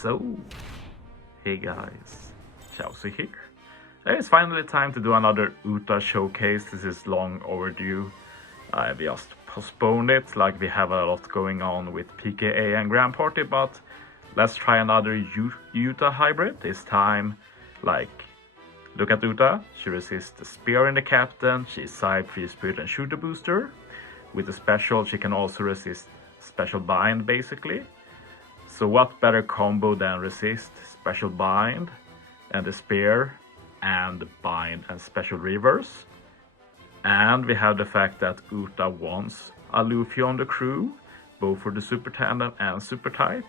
So, hey guys, Chauzu here. It's finally time to do another Uta showcase. This is long overdue. I've just postponed it, like we have a lot going on with PKA and Grand Party, but let's try another Uta hybrid. This time, look at Uta. She resists the spear in the captain, she's side free spirit and shooter booster. With the special, she can also resist special bind basically. So what better combo than resist, special bind, and the spear, and bind and special reverse. And we have the fact that Uta wants a Luffy on the crew, both for the super tandem and super type.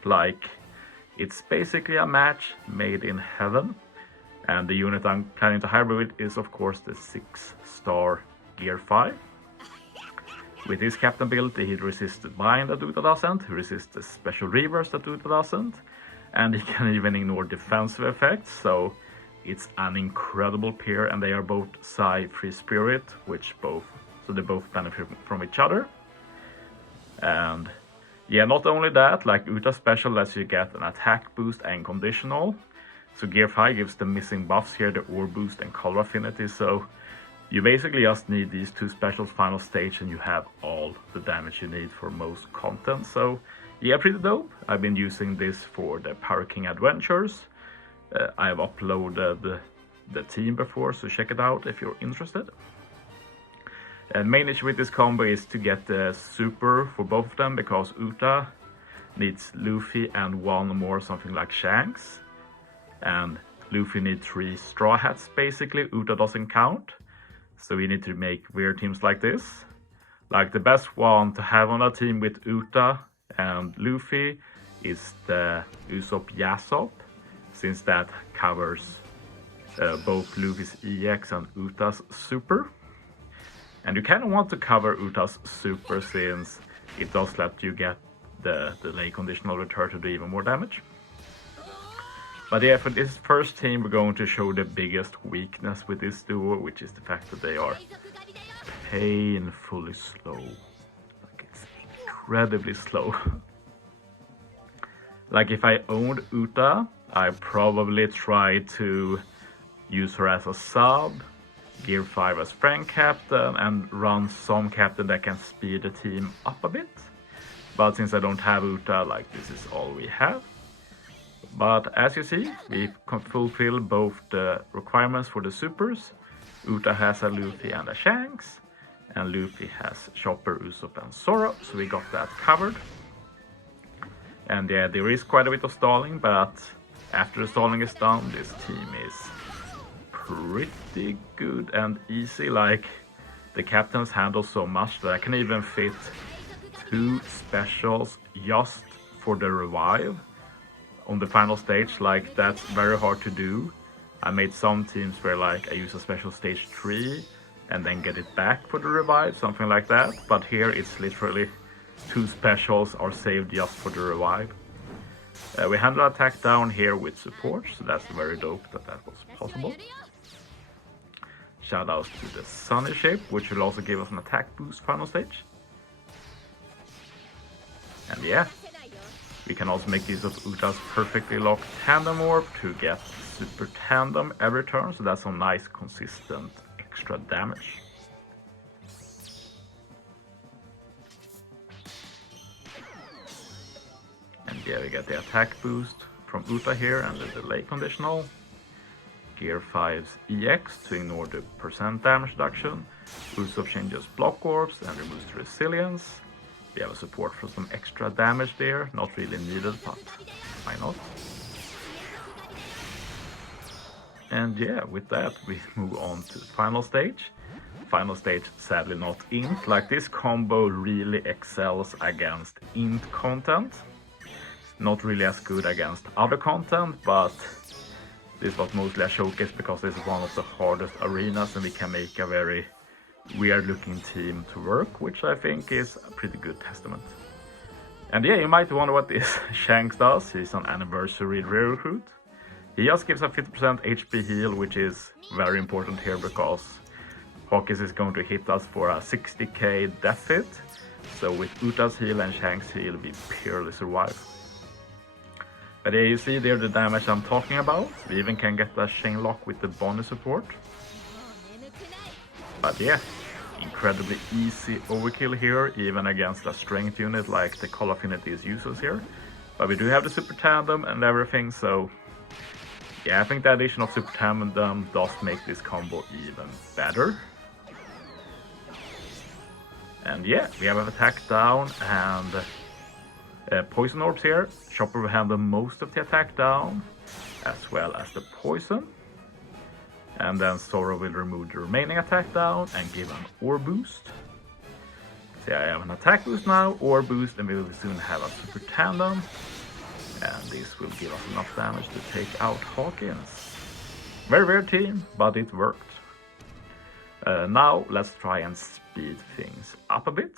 It's basically a match made in heaven. And the unit I'm planning to hybrid with is of course the 6-star Gear 5. With his captain ability, he resists the bind that Uta doesn't, he resists the special reverse that Uta doesn't, and he can even ignore defensive effects, so it's an incredible pair, and they are both side free spirit, so they both benefit from each other. And yeah, not only that, like Uta special lets you get an attack boost and conditional, so Gear 5 gives the missing buffs here, the ore boost and color affinity, so you basically just need these two specials final stage and you have all the damage you need for most content. So yeah, pretty dope. I've been using this for the Power King Adventures. I've uploaded the team before, so check it out if you're interested. And main issue with this combo is to get the super for both of them, because Uta needs Luffy and one more, something like Shanks. And Luffy needs 3 straw hats basically. Uta doesn't count. So we need to make weird teams like this. Like the best one to have on a team with Uta and Luffy is the Usopp Yasop, since that covers both Luffy's EX and Uta's super. And you kind of want to cover Uta's super since it does let you get the delay conditional return to do even more damage. But yeah, for this first team, we're going to show the biggest weakness with this duo, which is the fact that they are painfully slow. It's incredibly slow. If I owned Uta, I'd probably try to use her as a sub, Gear 5 as friend captain, and run some captain that can speed the team up a bit. But since I don't have Uta, this is all we have. But as you see, we can fulfill both the requirements for the supers. Uta has a Luffy and a Shanks, and Luffy has Chopper, Usopp and Zoro, so we got that covered. And yeah, there is quite a bit of stalling, but after the stalling is done, this team is pretty good and easy. The captains handle so much that I can even fit 2 specials just for the revive on the final stage. That's very hard to do. I made some teams where I use a special stage 3 and then get it back for the revive, something like that. But here it's literally 2 specials are saved just for the revive. We handle attack down here with support, so that's very dope that was possible. Shoutouts to the Sunny Ship, which will also give us an attack boost final stage. And yeah, we can also make use of Uta's perfectly locked tandem orb to get super tandem every turn, so that's some nice consistent extra damage. And yeah, we get the attack boost from Uta here and the delay conditional. Gear 5's EX to ignore the % damage reduction. Usopp changes block orbs and removes the resilience. We have a support for some extra damage there, not really needed, but why not? And yeah, with that we move on to the final stage. Final stage sadly not int. This combo really excels against int content. Not really as good against other content, but this was mostly a showcase because this is one of the hardest arenas and we can make a very weird looking team to work, which I think is a pretty good testament. And yeah, you might wonder what this Shanks does. He's an anniversary recruit. He just gives a 50% HP heal, which is very important here because Hawkins is going to hit us for a 60k death hit. So with Uta's heal and Shanks' heal, we purely survive. But yeah, you see there the damage I'm talking about. We even can get that chain lock with the bonus support. But yeah, incredibly easy overkill here, even against a strength unit like the Call Affinity is useless here. But we do have the Super Tandem and everything, so yeah, I think the addition of Super Tandem does make this combo even better. And yeah, we have an attack down and poison orbs here. Chopper will handle most of the attack down, as well as the poison. And then Sora will remove the remaining attack down and give an orb boost. So I have an attack boost now, orb boost, and we will soon have a Super Tandem. And this will give us enough damage to take out Hawkins. Very weird team, but it worked. Now let's try and speed things up a bit.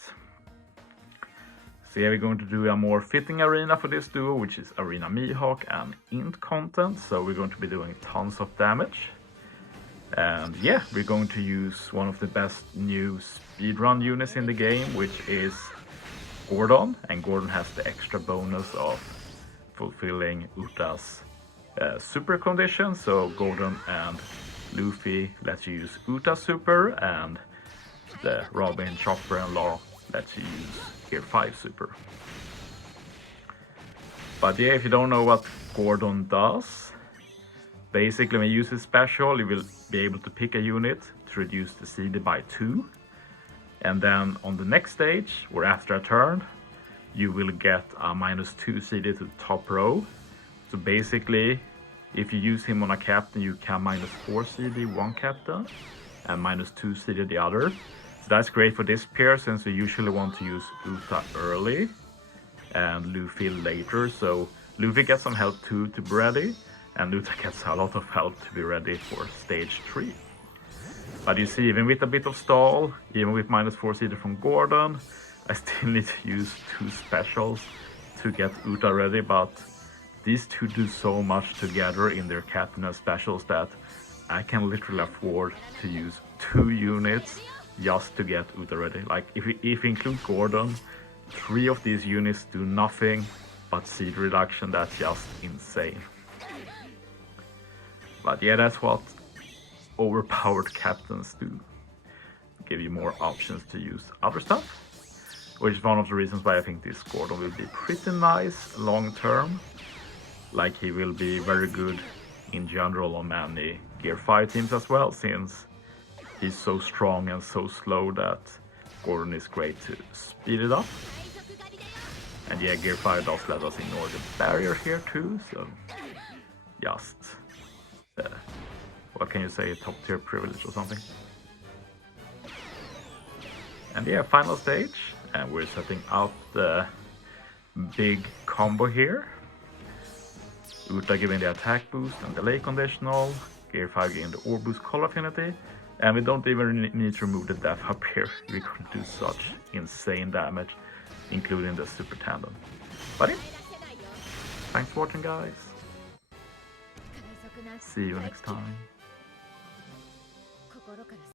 So here we're going to do a more fitting arena for this duo, which is Arena Mihawk and Int content. So we're going to be doing tons of damage. And yeah, we're going to use one of the best new speedrun units in the game, which is Gordon. And Gordon has the extra bonus of fulfilling Uta's super condition. So Gordon and Luffy lets you use Uta super, and the Robin, Chopper and Law lets you use Gear 5 super. But yeah, if you don't know what Gordon does, basically when you use his special, you will be able to pick a unit to reduce the CD by 2. And then on the next stage, or after a turn, you will get a -2 CD to the top row. So basically, if you use him on a captain, you can -4 CD one captain and -2 CD the other. So that's great for this pair, since we usually want to use Uta early and Luffy later. So Luffy gets some help too to be ready, and Uta gets a lot of help to be ready for stage 3. But you see, even with a bit of stall, even with -4 CD from Gordon, I still need to use 2 specials to get Uta ready, but these two do so much together in their captain and specials that I can literally afford to use 2 units just to get Uta ready. Like if we include Gordon, 3 of these units do nothing but seed reduction. That's just insane. But yeah, that's what overpowered captains do. Give you more options to use other stuff, which is one of the reasons why I think this Gordon will be pretty nice long term. Like he will be very good in general on many Gear 5 teams as well, since he's so strong and so slow that Gordon is great to speed it up. And yeah, Gear 5 does let us ignore the barrier here too, so just, what can you say, top tier privilege or something. And yeah, final stage, and we're setting out the big combo here. Uta giving the attack boost and delay conditional, Gear 5 giving the orb boost Call Affinity, and we don't even need to remove the death up here. We can do such insane damage, including the Super Tandem. But yeah, thanks for watching guys, see you next time.